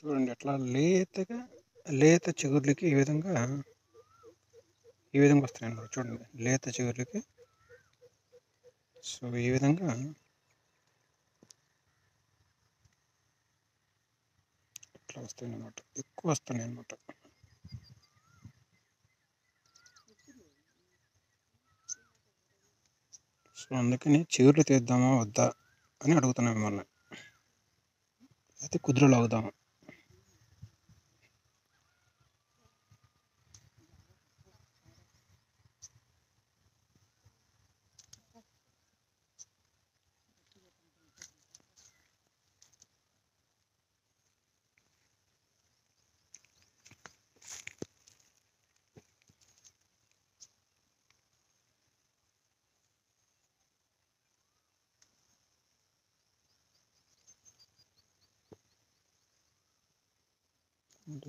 చూడండి ఎట్లా లేత చిగుర్లకి ఈ విధంగా వస్తున్నాయి అన్నమాట. చూడండి లేత చిగుర్లకి. సో ఈ విధంగా ఇట్లా వస్తాయి అన్నమాట, ఎక్కువ వస్తున్నాయి అన్నమాట. సో అందుకని చిగుర్లు తీద్దామా వద్దా అని అడుగుతున్నాం మిమ్మల్ని. అయితే కుదురు లాగుదాము.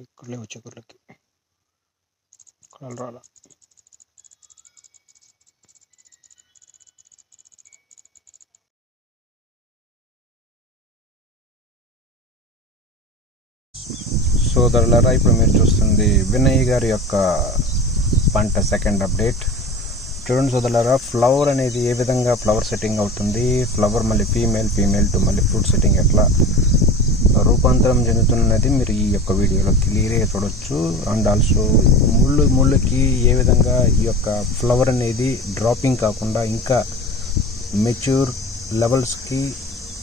ఇక్కడ లేవు చిగుర్లకి, కాలు రాలా. సోదరులారా, ఇప్పుడు మీరు చూస్తుంది వినయ్ గారి యొక్క పంట సెకండ్ అప్డేట్. చూడండి సోదరులారా, ఫ్లవర్ అనేది ఏ విధంగా ఫ్లవర్ సెట్టింగ్ అవుతుంది, ఫ్లవర్ మళ్ళీ ఫీమేల్ టు మళ్ళీ ఫ్రూట్ సెట్టింగ్ ఎట్లా రూపాంతరం చెందుతున్నది మీరు ఈ యొక్క వీడియోలో క్లియర్గా చూడొచ్చు. అండ్ ఆల్సో ముళ్ళకి ఏ విధంగా ఈ యొక్క ఫ్లవర్ అనేది డ్రాపింగ్ కాకుండా ఇంకా మెచ్యూర్ లెవెల్స్కి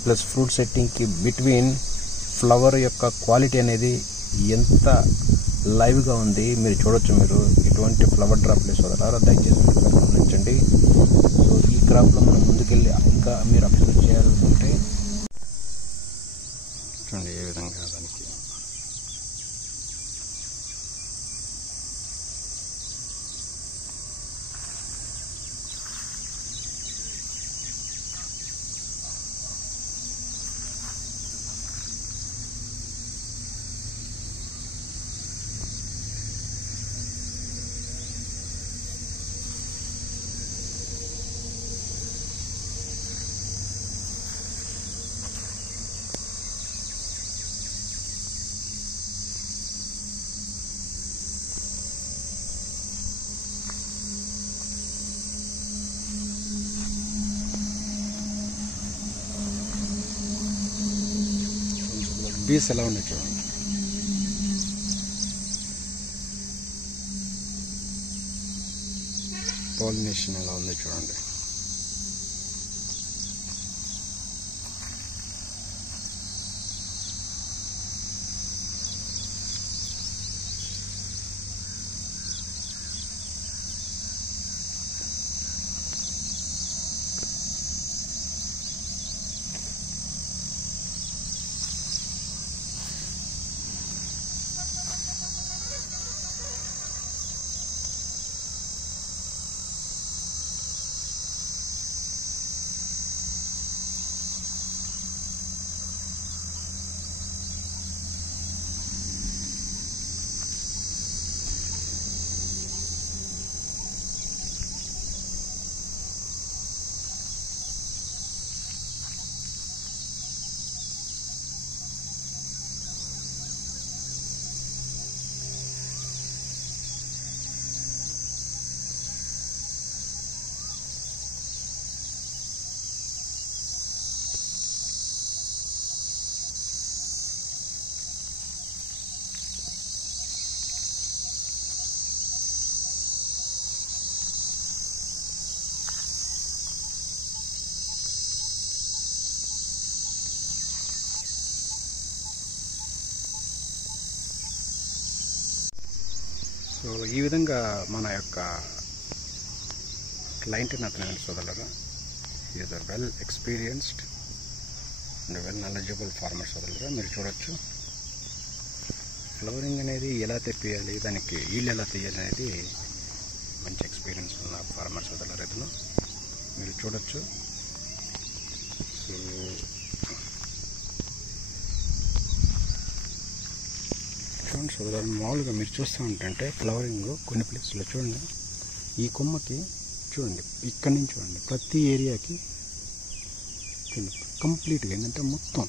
ప్లస్ ఫ్రూట్ సెట్టింగ్కి బిట్వీన్ ఫ్లవర్ యొక్క క్వాలిటీ అనేది ఎంత లైవ్గా ఉంది మీరు చూడొచ్చు. మీరు ఎటువంటి ఫ్లవర్ డ్రాప్ లేదు సోదరులారా, దయచేసి గమనించండి. సో ఈ క్రాప్లో మనం ముందుకెళ్ళి ఇంకా మీరు అబ్జర్వ్ చేయాలనుకుంటే చూడండి ఏ విధంగా దానికి బీస్ ఎలా ఉన్నాయి చూడండి. పాలినేషన్ ఎలా ఉంది చూడండి. సో ఈ విధంగా మన యొక్క క్లయింట్ని అతను సోదరులారా, is a well experienced and well knowledgeable farmer సోదరులారా. మీరు చూడొచ్చు ఫ్లవరింగ్ అనేది ఎలా తెప్పియాలి, దానికి ఈళ్ళు ఎలా తీయాలి అనేది మంచి ఎక్స్పీరియన్స్ ఉన్న ఫార్మర్ సోదరులారా ఇతను. మీరు చూడొచ్చు. సో చూడండి సోదరులారా, మామూలుగా మీరు చూస్తూ ఉంటుంటే ఫ్లవరింగ్ కొన్ని ప్లేస్లో చూడండి, ఈ కొమ్మకి చూడండి, ఇక్కడి నుంచి చూడండి, ప్రతి ఏరియాకి చూడండి కంప్లీట్గా ఏంటంటే మొత్తం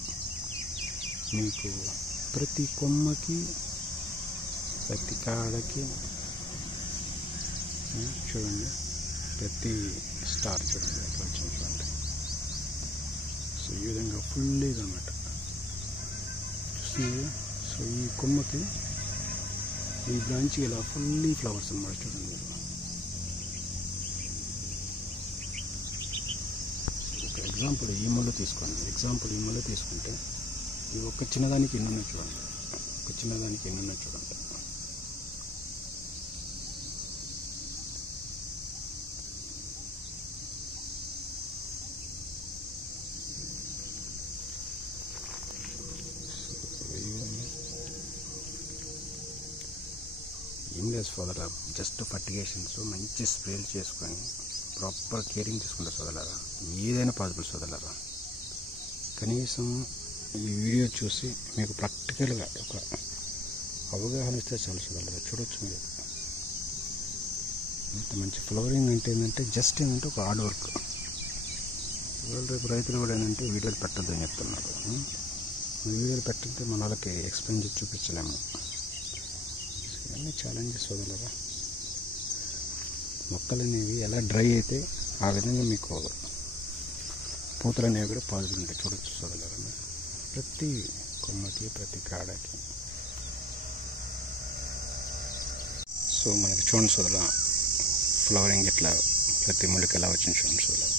మీకు ప్రతి కొమ్మకి ప్రతి కాడకి చూడండి, ప్రతి స్టార్ చూడండి ఎట్లా వచ్చింది చూడండి. సో ఈ విధంగా ఫుల్ ఇదన్నమాట చూస్తున్నారు. సో ఈ కొమ్మకి ఈ బ్రాంచ్కి ఇలా ఫుల్లీ ఫ్లవర్స్ అన్నమాట చూడండి. ఒక ఎగ్జాంపుల్ ఈ మొక్క తీసుకుంటే ఈ ఒక్క చిన్నదానికి ఎన్ని ఉన్నాయి చూడండి. ఏం లేదు సోదరా, జస్ట్ ఫర్టిగేషన్స్ మంచి స్ప్రేలు చేసుకొని ప్రాపర్ కేరింగ్ తీసుకుంటారు సోదరులారా. ఏదైనా పాసిబుల్ సోదరులారా. కనీసం ఈ వీడియో చూసి మీకు ప్రాక్టికల్గా ఒక అవగాహన ఇస్తే చాలు సోదరులారా. చూడొచ్చు మీరు ఇంత మంచి ఫ్లవరింగ్ అంటే ఏంటంటే జస్ట్ ఏంటంటే ఒక హార్డ్ వర్క్. ఇవాళ రేపు రైతులు కూడా ఏంటంటే వీడియోలు పెట్టద్దని చెప్తున్నారు. వీడియోలు పెట్టంటే మన వాళ్ళకి ఎక్స్ప్లెయిన్ చేసి చూపించలేము. ఇవన్నీ ఛాలెంజెస్ సోదరులారా. మొక్కలు అనేవి ఎలా డ్రై అయితే ఆ విధంగా మీకు పూతలు అనేవి కూడా పాజిటివ్ ఉంటాయి. చూడొచ్చు సోదరులారా, ప్రతి కొమ్మకి ప్రతి కాడకి. సో మనకి చూడండి సోదరులా, ఫ్లవరింగ్ ఇట్లా ప్రతి ముళ్ళకి ఎలా వచ్చింది చూడండి సోదరులా.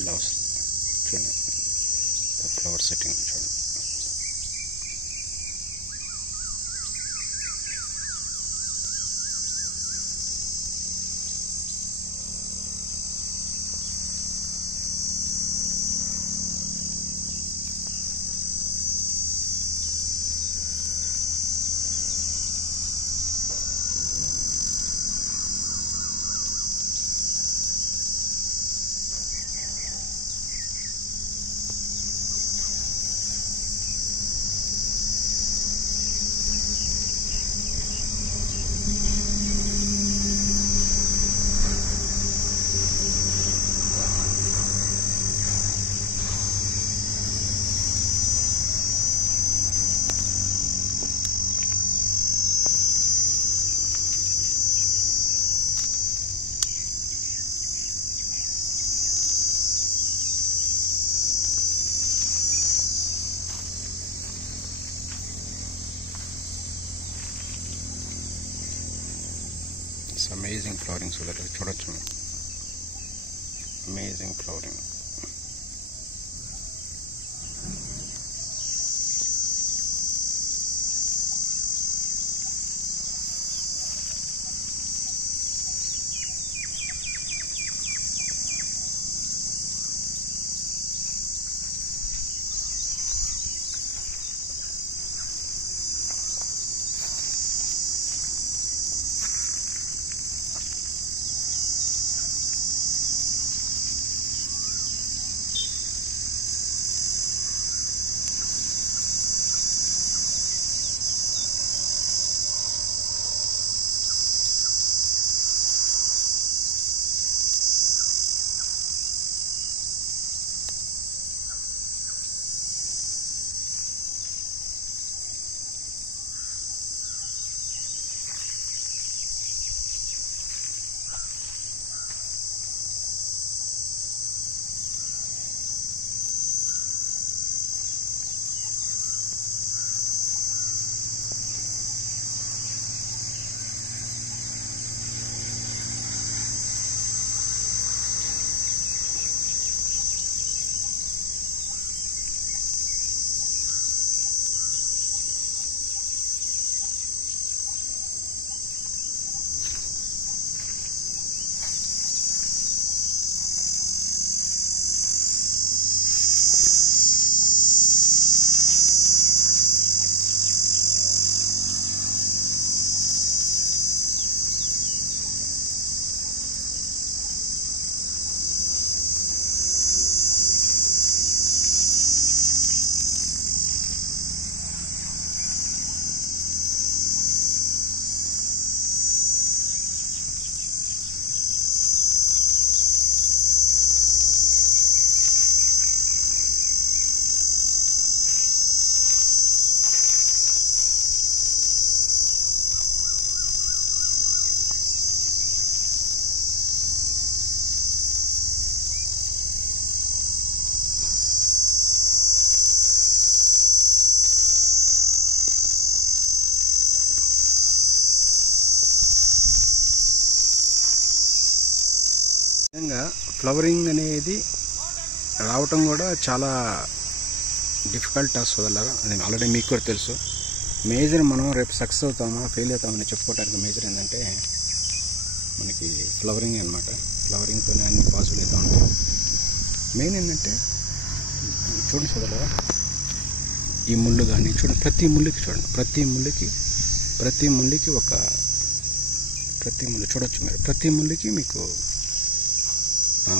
ఇలా వస్తుంది చూడండి, ఫ్లవర్ సెట్టింగ్ చూడండి. It's amazing flowering, so that చూడొచ్చు మీరు. Amazing flowering. ఫ్లవరింగ్ అనేది రావటం కూడా చాలా డిఫికల్ట్ టాస్క్ సోదరులారా. అది ఆల్రెడీ మీకు కూడా తెలుసు. మేజర్ మనం రేపు సక్సెస్ అవుతామా ఫెయిల్ అవుతామని చెప్పుకోవడానికి మేజర్ ఏంటంటే మనకి ఫ్లవరింగ్ అనమాట. ఫ్లవరింగ్తోనే అన్ని పాసిబుల్ అవుతూ ఉంటాయి. మెయిన్ ఏంటంటే చూడండి సోదరులారా, ఈ ముళ్ళు కానీ చూడండి, ప్రతి ముళ్ళుకి చూడండి, ప్రతి ముళ్ళుకి ప్రతి ముళ్ళు చూడొచ్చు మీరు. ప్రతి ముళ్ళుకి మీకు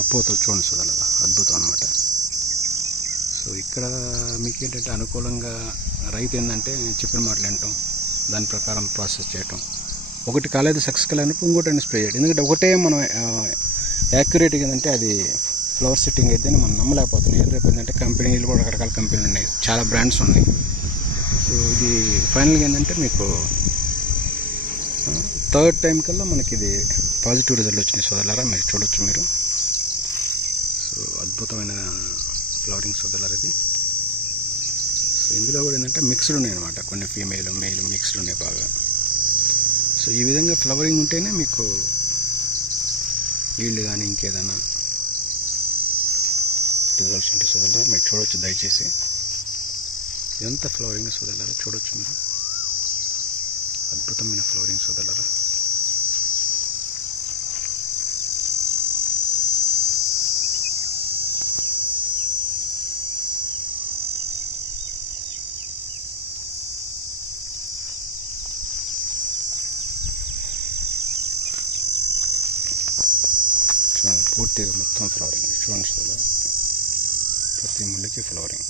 పూతలు చూడండి సోదరులారా, అద్భుతం అనమాట. సో ఇక్కడ మీకు ఏంటంటే అనుకూలంగా రైతు ఏంటంటే చెప్పిన మాటలు వినటం, దాని ప్రకారం ప్రాసెస్ చేయటం. ఒకటి కాలేదు సక్సెస్ కాలేనప్పుడు ఇంకోటి స్ప్రే చేయడం. ఎందుకంటే ఒకటే మనం యాక్యురేట్గా ఏంటంటే అది ఫ్లవర్ సెట్టింగ్ అయితే మనం నమ్మలేకపోతున్నాం. ఏం రేపు ఏంటంటే కంపెనీలు కూడా రకరకాల కంపెనీలు ఉన్నాయి, చాలా బ్రాండ్స్ ఉన్నాయి. సో ఇది ఫైనల్గా ఏంటంటే మీకు 3rd టైం కల్లా మనకి ఇది పాజిటివ్ రిజల్ట్ వచ్చినాయి సోదరులారా. మీరు చూడొచ్చు మీరు. సో అద్భుతమైన ఫ్లవరింగ్ సోదరులారా ఇది. సో ఇందులో కూడా ఏంటంటే మిక్స్డ్ ఉన్నాయి అనమాట, కొన్ని ఫీమేల్ మేల్ మిక్స్డ్ ఉన్నాయి బాగా. సో ఈ విధంగా ఫ్లవరింగ్ ఉంటేనే మీకు ఈల్డ్ కానీ ఇంకేదైనా రిజల్ట్స్ ఉంటాయి సోదరులారా. మీరు చూడొచ్చు దయచేసి, ఎంత ఫ్లవరింగ్ సోదరులారా చూడొచ్చు మీరు. అద్భుతమైన ఫ్లవరింగ్ సోదరులారా. చూడండి పూర్తిగా మొత్తం ఫ్లవరింగ్ చూడండి సోదరులారా, ప్రతి ముళ్ళకి ఫ్లవరింగ్.